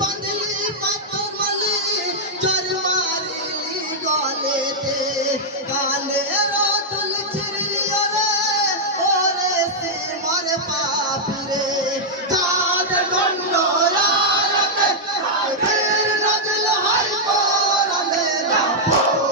বাঁধলি পাথর মালি জোর মারিলি গলেতে কালে রতুল ছিড়লি ওরে ওরে সিমার পাপিরে চাঁদ গন্ড আরতে বীর নজল হাই কোরআনে না পড়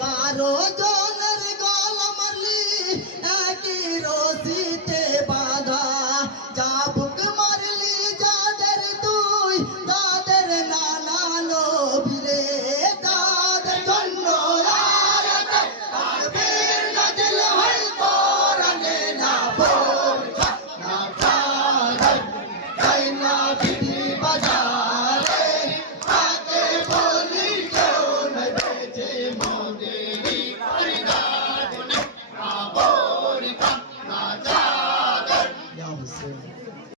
বারো জনের গলা মারলি একই রশিতে বাঁধা চাবুক মারলি যাদের তুই তাদের নানা নবীরে তাদের জন্য তাকবীর নাজিল হয় কোরআনে না পড় না চাঁদ জয় নবী